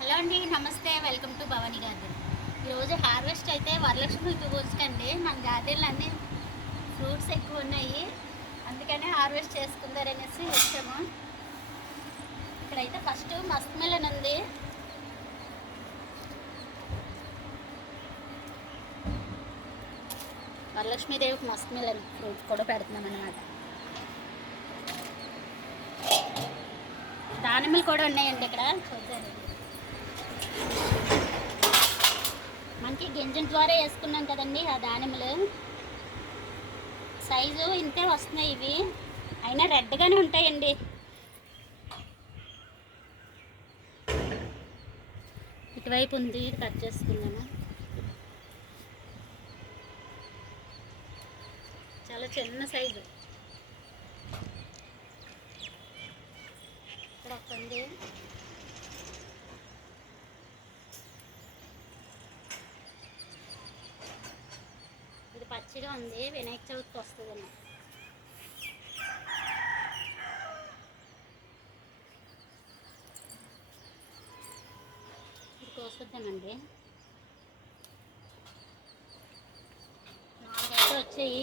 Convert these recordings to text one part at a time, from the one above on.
Hello అండి నమస్తే. Welcome to Bhavani garden. ఈరోజు హార్వెస్ట్ అయితే వరలక్ష్మి పూజకండి మన గార్డెన్లో అన్ని ఫ్రూట్స్ ఎక్కువ ఉన్నాయి. అందుకనే హార్వెస్ట్ చేసుకుందారనేసి వచ్చాము. ఇక్కడైతే ఫస్ట్ మస్క్ మెలన్ ఉంది. వరలక్ష్మీదేవికి మస్క్ మెలన్ ఫ్రూట్ కూడా పెడుతున్నాం అనమాట దానిమ్మలు కూడా ఉన్నాయండి ఇక్కడ. చూద్దాం. మనకి ద్వారా వేసుకున్నాం కదండి ఆ దానిమ్మలు. సైజు ఇంతే వస్తున్నాయి ఇవి. అయినా రెడ్గానే ఉంటాయండి. ఇటువైపు ఉంది కట్ చేసుకున్నాను చాలా చిన్న సైజు. ఇక్కడ ఒక ఉంది ఇది పచ్చిగా ఉంది వినాయక చవితికి వస్తుందండి ఇది కోసుద్దామండి నాలుగైతే వచ్చాయి.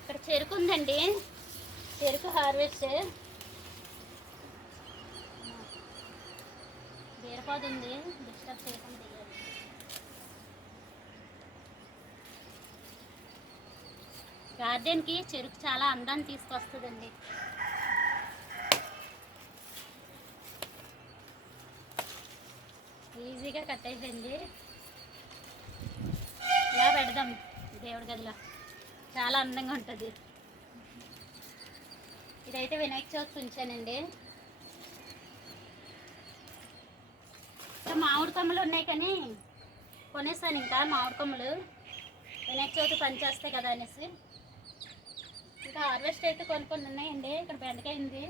ఇక్కడ చెరుకు ఉందండి. చెరుకు హార్వెస్ట్. సరిపోతుంది. డిస్టర్బ్ చేయకుండా తీయాలి. గార్డెన్కి చెరుకు చాలా అందాన్ని తీసుకొస్తుందండి. ఈజీగా కట్ అయిపోయింది. ఇలా పెడదాం దేవుడి గదిలో. చాలా అందంగా ఉంటుంది. ఇదైతే వినాయక చవితి ఉంచానండి ఇంకా మామిడి కొమ్మలు ఉన్నాయి కానీ కొనేసాను ఇంకా మామిడి కొమ్మలు. వినాయక చవితి పనిచేస్తాయి కదా అనేసి. ఇంకా హార్వెస్ట్ అయితే కొన్ని కొన్ని ఉన్నాయండి. ఇక్కడ బెండకాయ ఉంది.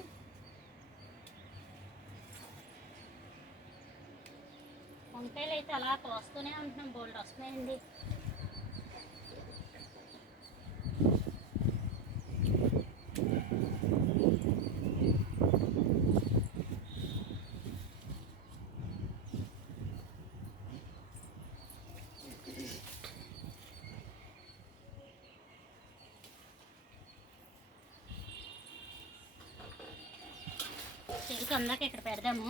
వంకాయలు అయితే అలా కోస్తూనే ఉంటున్నాం. బోల్డ్ వస్తున్నాయండి. చెరుకు అందాక ఇక్కడ పెడదాము.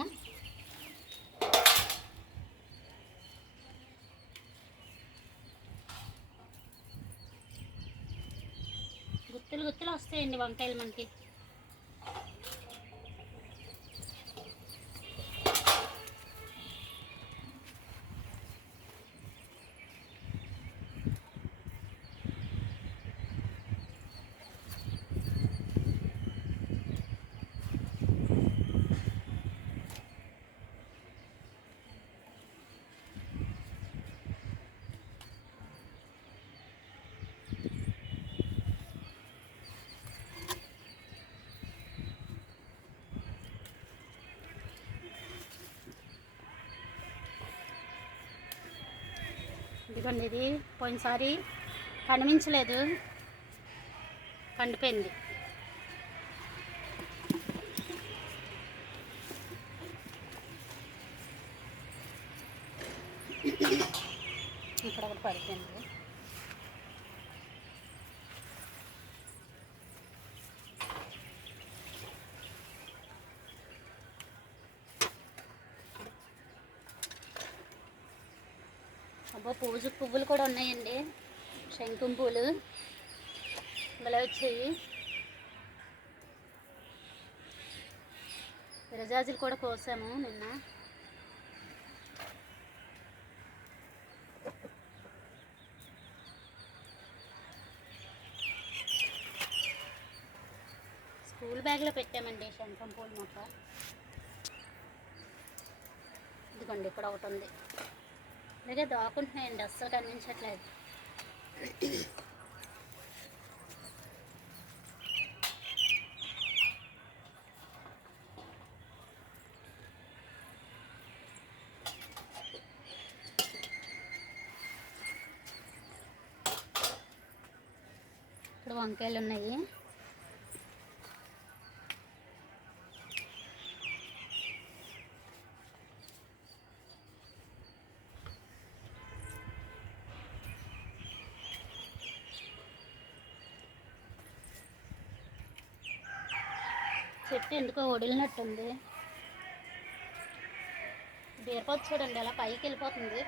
గుత్తులు గుత్తులు వస్తాయండి వంకాయలు మనకి. ఇదిగోండి ఇది పోయినసారి కనిపించలేదు. కండిపోయింది. ఇక్కడ ఒకటి పడిపోయింది. అబ్బా పూజ పువ్వులు కూడా ఉన్నాయండి. శంకుం పూలు. ఇలా వచ్చాయి. విరజాజులు కూడా కోసాము నిన్న. స్కూల్ బ్యాగ్లో పెట్టామండి శంఖం పూల మొక్క ఇదిగోండి ఇక్కడ ఒకటి ఉంది. అలాగే దాకుంటున్నాయండి అస్సలు కనిపించట్లేదు. ఇక్కడ వంకాయలు ఉన్నాయి చెట్టు ఎందుకో వడిలినట్టుంది బీరపొద్దు చూడండి అలా పైకి వెళ్ళిపోతుంది.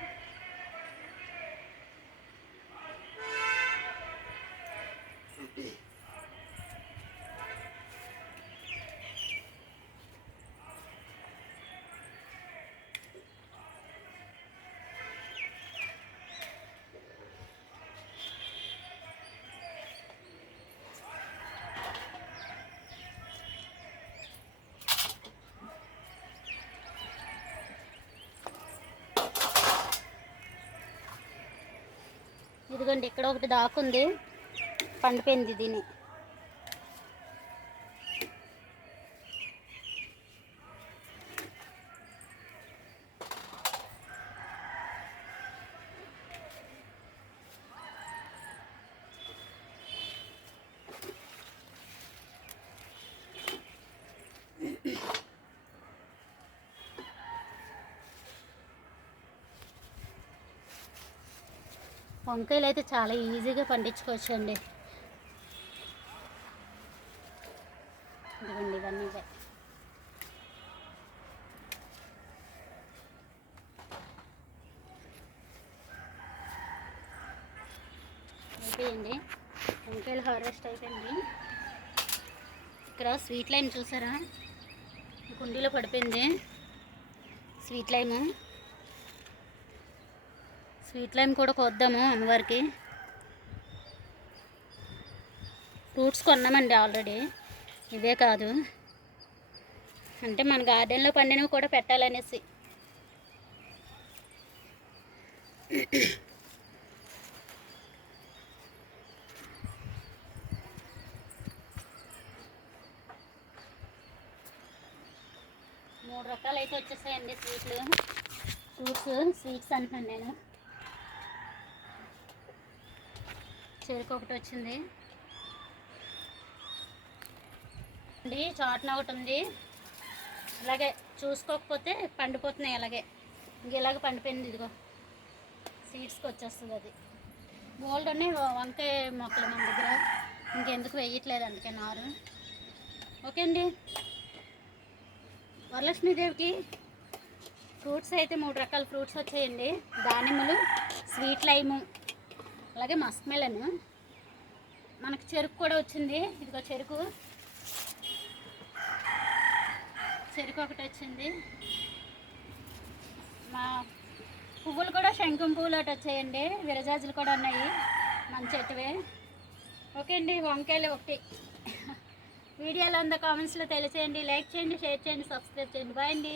ఇదిగోండి ఇక్కడ ఒకటి దాకుంది. పండిపోయింది దీని. వంకాయలు అయితే చాలా ఈజీగా పండించుకోవచ్చు అండి ఇదిగోండి ఇవన్నీ అయిపోయింది. వంకాయలు హార్వెస్ట్ అయిపోయింది. ఇక్కడ స్వీట్ లైమ్ చూసారా? కుండీలో పడిపోయింది. స్వీట్ లైము స్వీట్ లైమ్ కూడా కొద్దాము అమ్మవారికి. ఫ్రూట్స్ కొన్నామండి ఆల్రెడీ. ఇవే కాదు. అంటే మన గార్డెన్లో పండినవి కూడా పెట్టాలనేసి. మూడు రకాలు అయితే వచ్చేసాయండి స్వీట్లు. ఫ్రూట్స్ స్వీట్స్ అంటున్నాను నేను. చెరుకు ఒకటి వచ్చింది. అండి చాట్న ఒకటి ఉంది. అలాగే చూసుకోకపోతే పండిపోతున్నాయి అలాగే. ఇంక ఇలాగ పండిపోయింది ఇదిగో. సీడ్స్కి వచ్చేస్తుంది అది. గోల్డ్ ఉన్నాయి వంకాయ మొక్కలు మన దగ్గర. ఇంకెందుకు వేయట్లేదు అందుకే నారు. ఓకే అండి. వరలక్ష్మీదేవికి ఫ్రూట్స్ అయితే మూడు రకాల ఫ్రూట్స్ వచ్చాయండి. దానిమ్మలు స్వీట్ లైము అలాగే మస్క్ మెలన్ మనకు చెరుకు కూడా వచ్చింది. ఇదిగో చెరుకు. చెరుకు ఒకటి వచ్చింది. మా పువ్వులు కూడా శంఖం పువ్వులు ఒకటి వచ్చాయండి. విరజాజులు కూడా ఉన్నాయి మన చెట్టువే. ఓకే అండి వంకాయలు ఒకటి. వీడియోలో అంద కామెంట్స్లో తెలియచేయండి లైక్ చేయండి షేర్ చేయండి సబ్స్క్రైబ్ చేయండి. బాయ్ అండి.